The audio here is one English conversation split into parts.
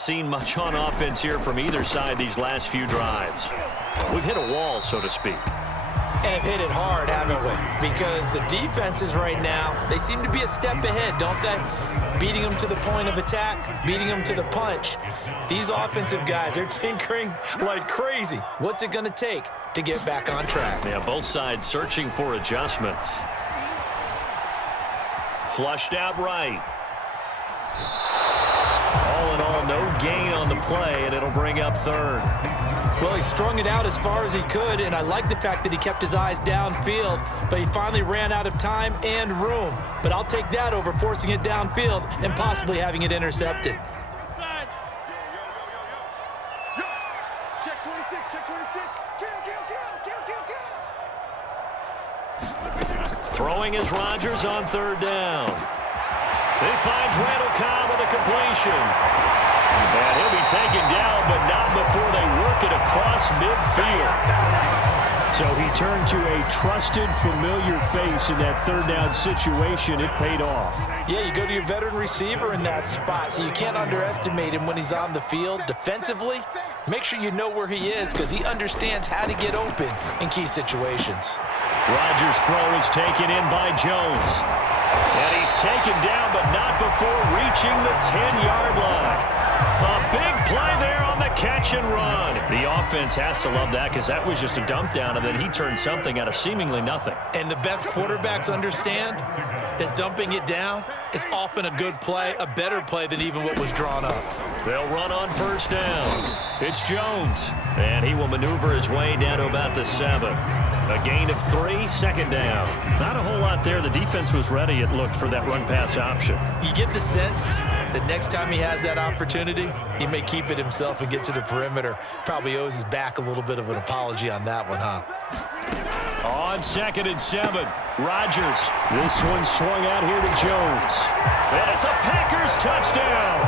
Seen much on offense here from either side these last few drives. We've hit a wall, so to speak. And have hit it hard, haven't we? Because the defenses right now, they seem to be a step ahead, don't they? Beating them to the point of attack, beating them to the punch. These offensive guys, they're tinkering like crazy. What's it going to take to get back on track? Yeah, both sides searching for adjustments. Flushed out right. All in all, no gain on the play, and it'll bring up third. Well, he strung it out as far as he could, and I like the fact that he kept his eyes downfield, but he finally ran out of time and room. But I'll take that over forcing it downfield and possibly having it intercepted. Check 26, check 26. Throwing is Rodgers on third down. He finds Randall Cobb with a completion. And he'll be taken down, but not before they work it across midfield. So he turned to a trusted, familiar face in that third down situation. It paid off. Yeah, you go to your veteran receiver in that spot, so you can't underestimate him when he's on the field. Defensively, make sure you know where he is because he understands how to get open in key situations. Rodgers' throw is taken in by Jones. And he's taken down, but not before reaching the 10-yard line. A big play there on the catch and run. The offense has to love that because that was just a dump down, and then he turned something out of seemingly nothing. And the best quarterbacks understand that dumping it down is often a good play, a better play than even what was drawn up. They'll run on first down. It's Jones, and he will maneuver his way down to about the 7. A gain of 3, second down. Not a whole lot there. The defense was ready, it looked, for that run-pass option. You get the sense that next time he has that opportunity, he may keep it himself and get to the perimeter. Probably owes his back a little bit of an apology on that one, huh? On 2nd and 7, Rodgers. This one swung out here to Jones. And it's a Packers touchdown.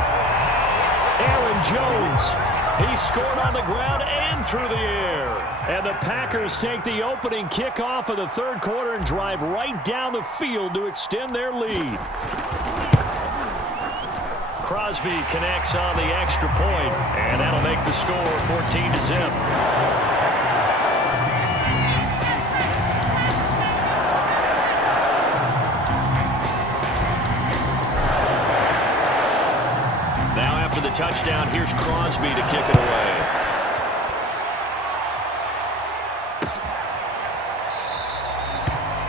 Aaron Jones. He scored on the ground and through the air. And the Packers take the opening kickoff of the third quarter and drive right down the field to extend their lead. Crosby connects on the extra point, and that'll make the score 14-0. Now after the touchdown, here's Crosby to kick it away.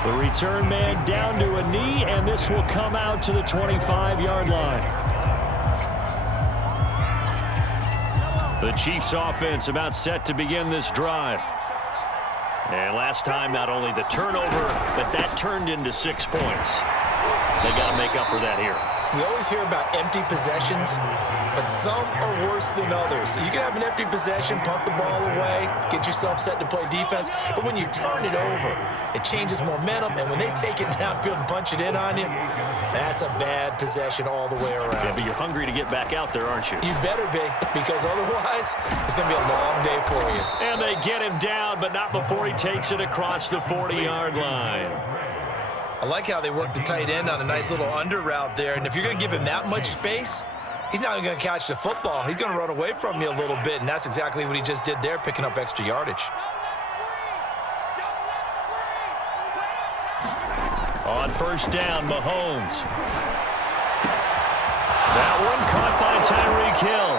The return man down to a knee, and this will come out to the 25-yard line. The Chiefs offense about set to begin this drive. And last time, not only the turnover, but that turned into 6 points. They got to make up for that here. We always hear about empty possessions, but some are worse than others. You can have an empty possession, punt the ball away, get yourself set to play defense, but when you turn it over, it changes momentum, and when they take it downfield and punch it in on you, that's a bad possession all the way around. Yeah, but you're hungry to get back out there, aren't you? You better be, because otherwise, it's going to be a long day for you. And they get him down, but not before he takes it across the 40-yard line. I like how they work the tight end on a nice little under route there, and if you're going to give him that much space, he's not even going to catch the football. He's going to run away from you a little bit, and that's exactly what he just did there, picking up extra yardage. On first down, Mahomes. That one caught by Tyreek Hill.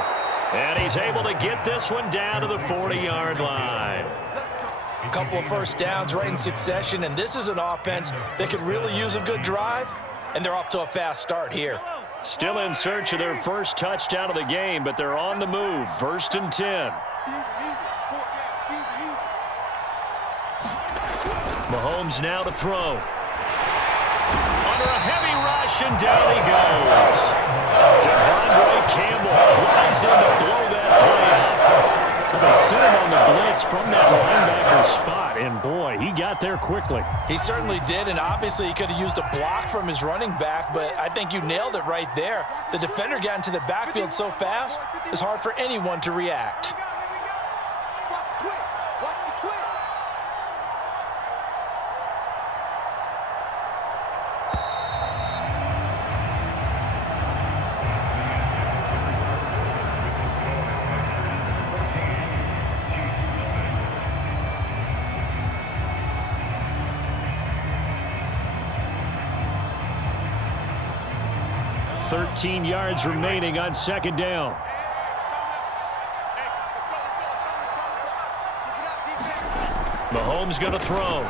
And he's able to get this one down to the 40-yard line. A couple of first downs right in succession, and this is an offense that could really use a good drive, and they're off to a fast start here. Still in search of their first touchdown of the game, but they're on the move. 1st and 10. Mahomes now to throw. Under a heavy rush, and down he goes. Devondre Campbell flies in to blow that play up. They sent him on the blitz from that linebacker spot, and boy, he got there quickly. He certainly did, and obviously he could have used a block from his running back, but I think you nailed it right there. The defender got into the backfield so fast, it's hard for anyone to react. Watch the twist. Watch the twist. 13 yards remaining on second down. Mahomes going to throw.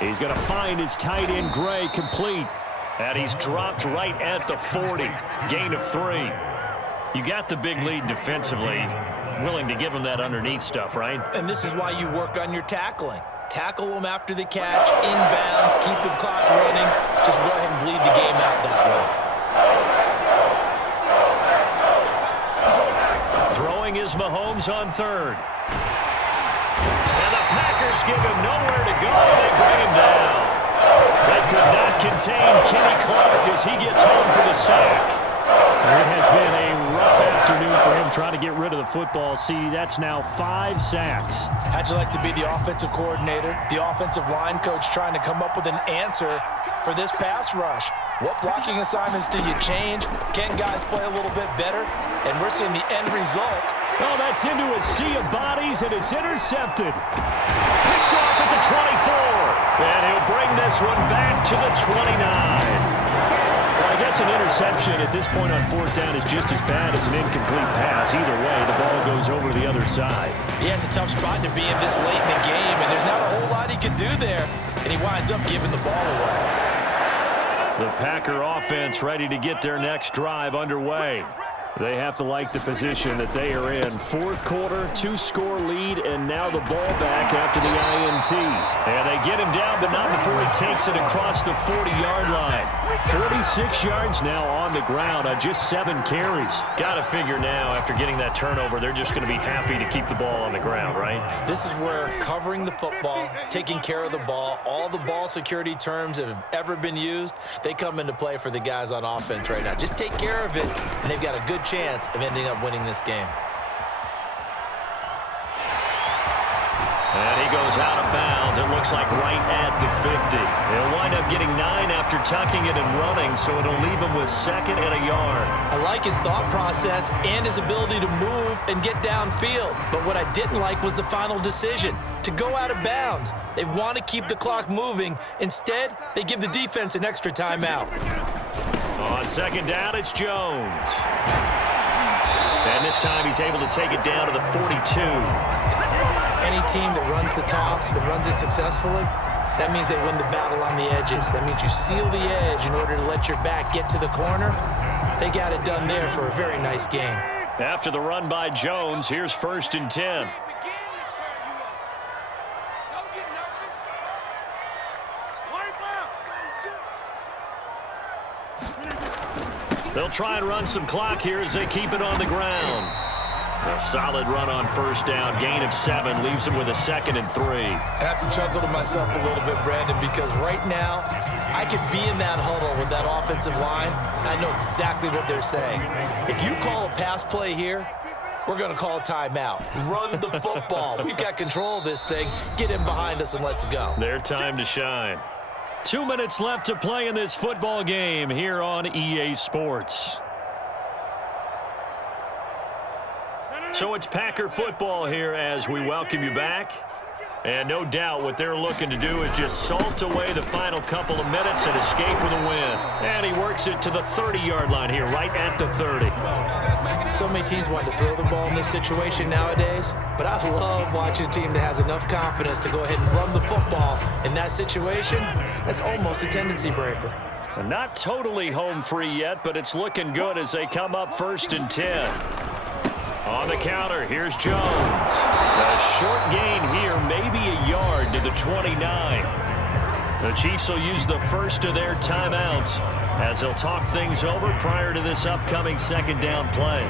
He's going to find his tight end, Gray, complete. And he's dropped right at the 40. Gain of 3. You got the big lead defensively. Willing to give him that underneath stuff, right? And this is why you work on your tackling. Tackle them after the catch, inbounds, keep the clock running. Just go ahead and bleed the game out that way. Throwing is Mahomes on third. And the Packers give him nowhere to go. They bring him down. They could not contain Kenny Clark as he gets home for the sack. It has been a rough afternoon for him trying to get rid of the football. See, that's now 5 sacks. How'd you like to be the offensive coordinator, the offensive line coach trying to come up with an answer for this pass rush? What blocking assignments do you change? Can guys play a little bit better? And we're seeing the end result. Oh, that's into a sea of bodies, and it's intercepted. Picked off at the 24. And he'll bring this one back to the 29. Well, I guess an interception at this point on fourth down is just as bad as an incomplete pass. Either way, the ball goes over to the other side. Yeah, it's a tough spot to be in this late in the game, and there's not a whole lot he can do there, and he winds up giving the ball away. The Packer offense ready to get their next drive underway. They have to like the position that they are in. Fourth quarter, 2-score lead, and now the ball back after the INT. And they get him down, but not before he takes it across the 40-yard line. 46 yards now on the ground on just 7 carries. Got to figure now, after getting that turnover, they're just going to be happy to keep the ball on the ground, right? This is where covering the football, taking care of the ball, all the ball security terms that have ever been used, they come into play for the guys on offense right now. Just take care of it, and they've got a good chance of ending up winning this game. And he goes out of bounds. It looks like right at the 50. He'll wind up getting 9 after tucking it and running, so it'll leave him with 2nd and a yard. I like his thought process and his ability to move and get downfield. But what I didn't like was the final decision, to go out of bounds. They want to keep the clock moving. Instead, they give the defense an extra timeout. On 2nd down, it's Jones. And this time he's able to take it down to the 42. Any team that runs the toss and runs it successfully, that means they win the battle on the edges. That means you seal the edge in order to let your back get to the corner. They got it done there for a very nice game. After the run by Jones, here's 1st and 10. They'll try and run some clock here as they keep it on the ground. A solid run on 1st down. Gain of 7 leaves them with a 2nd and 3. I have to chuckle to myself a little bit, Brandon, because right now I could be in that huddle with that offensive line, and I know exactly what they're saying. If you call a pass play here, we're going to call a timeout. Run the football. We've got control of this thing. Get in behind us and let's go. Their time to shine. 2 minutes left to play in this football game here on EA Sports. So it's Packer football here as we welcome you back. And no doubt what they're looking to do is just salt away the final couple of minutes and escape with a win. And he works it to the 30-yard line here, right at the 30. So many teams want to throw the ball in this situation nowadays, but I love watching a team that has enough confidence to go ahead and run the football in that situation. That's almost a tendency breaker. Not totally home free yet, but it's looking good as they come up 1st and 10. On the counter, here's Jones. A short gain here, maybe a yard to the 29. The Chiefs will use the first of their timeouts as they'll talk things over prior to this upcoming 2nd down play.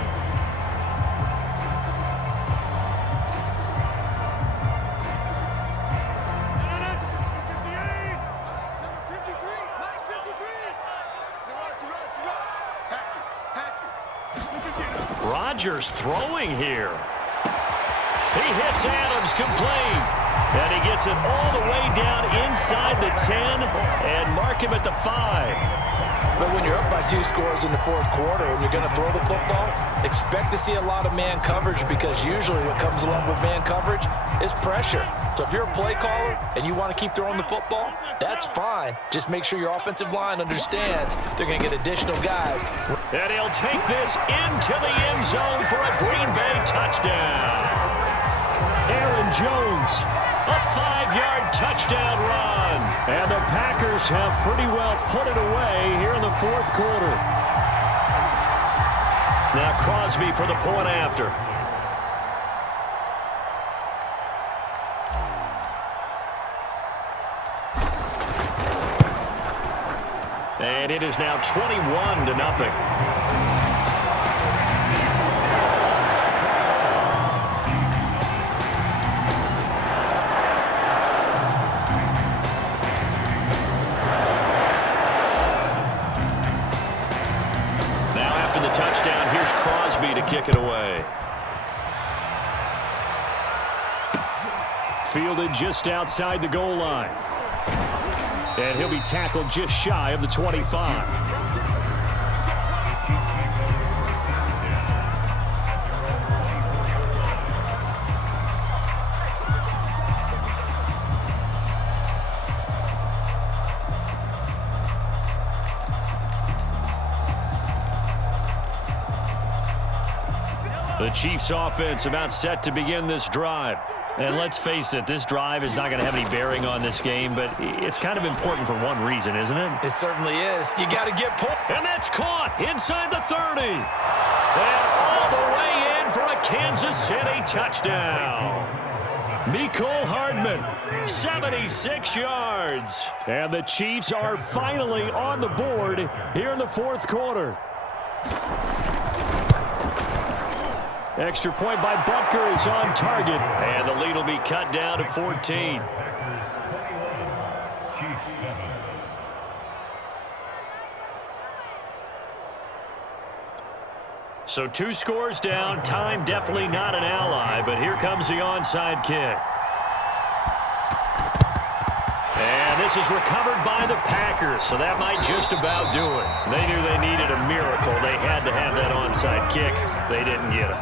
Rodgers throwing here. He hits Adams complete. And he gets it all the way down inside the 10 and mark him at the 5. But when you're up by 2 scores in the fourth quarter and you're going to throw the football, expect to see a lot of man coverage, because usually what comes along with man coverage is pressure. So if you're a play caller and you want to keep throwing the football, that's fine. Just make sure your offensive line understands they're going to get additional guys. And he'll take this into the end zone for a Green Bay touchdown. Aaron Jones, a 5-yard touchdown run. And the Packers have pretty well put it away here in the fourth quarter. Now Crosby for the point after. And it is now 21-0. Touchdown. Here's Crosby to kick it away. Fielded just outside the goal line. And he'll be tackled just shy of the 25. The Chiefs offense about set to begin this drive. And let's face it, this drive is not going to have any bearing on this game, but it's kind of important for one reason, isn't it? It certainly is. You got to get points. And that's caught inside the 30. And all the way in for a Kansas City touchdown. Mecole Hardman, 76 yards. And the Chiefs are finally on the board here in the fourth quarter. Extra point by Butker is on target, and the lead will be cut down to 14. So 2 scores down, time definitely not an ally, but here comes the onside kick. And this is recovered by the Packers, so that might just about do it. They knew they needed a miracle. They had to have that onside kick. They didn't get it.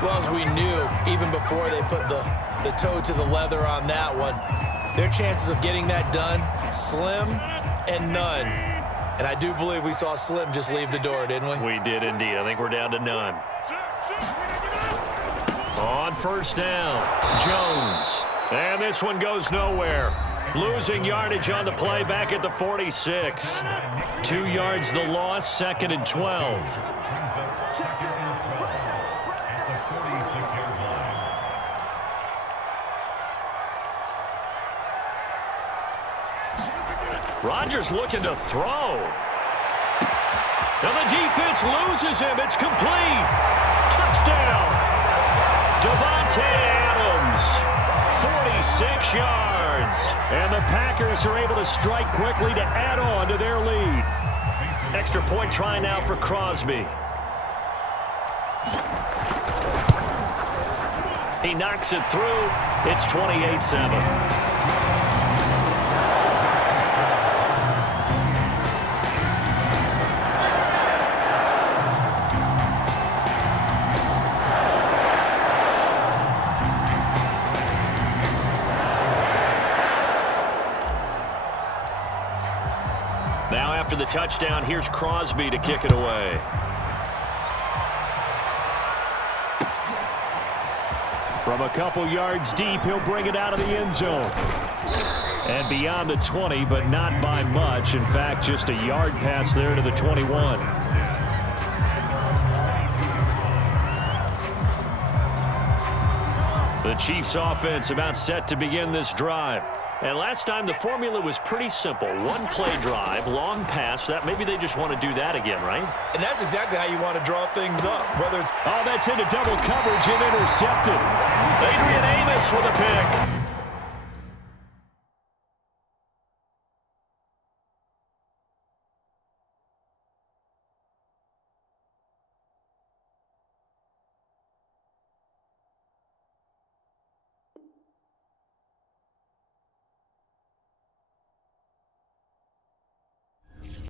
Well, as we knew, even before they put the toe to the leather on that one, their chances of getting that done, slim and none. And I do believe we saw Slim just leave the door, didn't we? We did indeed. I think we're down to none. On first down, Jones. And this one goes nowhere. Losing yardage on the play back at the 46. 2 yards the loss, 2nd and 12. Rodgers looking to throw. Now the defense loses him. It's complete. Touchdown. Davante Adams. 46 yards. And the Packers are able to strike quickly to add on to their lead. Extra point try now for Crosby. He knocks it through. It's 28-7. Now after the touchdown, here's Crosby to kick it away. From a couple yards deep, he'll bring it out of the end zone. And beyond the 20, but not by much. In fact, just a yard pass there to the 21. The Chiefs offense about set to begin this drive. And last time the formula was pretty simple. One play drive, long pass. That maybe they just want to do that again, right? And that's exactly how you want to draw things up. Whether it's that's into double coverage and intercepted. Adrian Amos with a pick.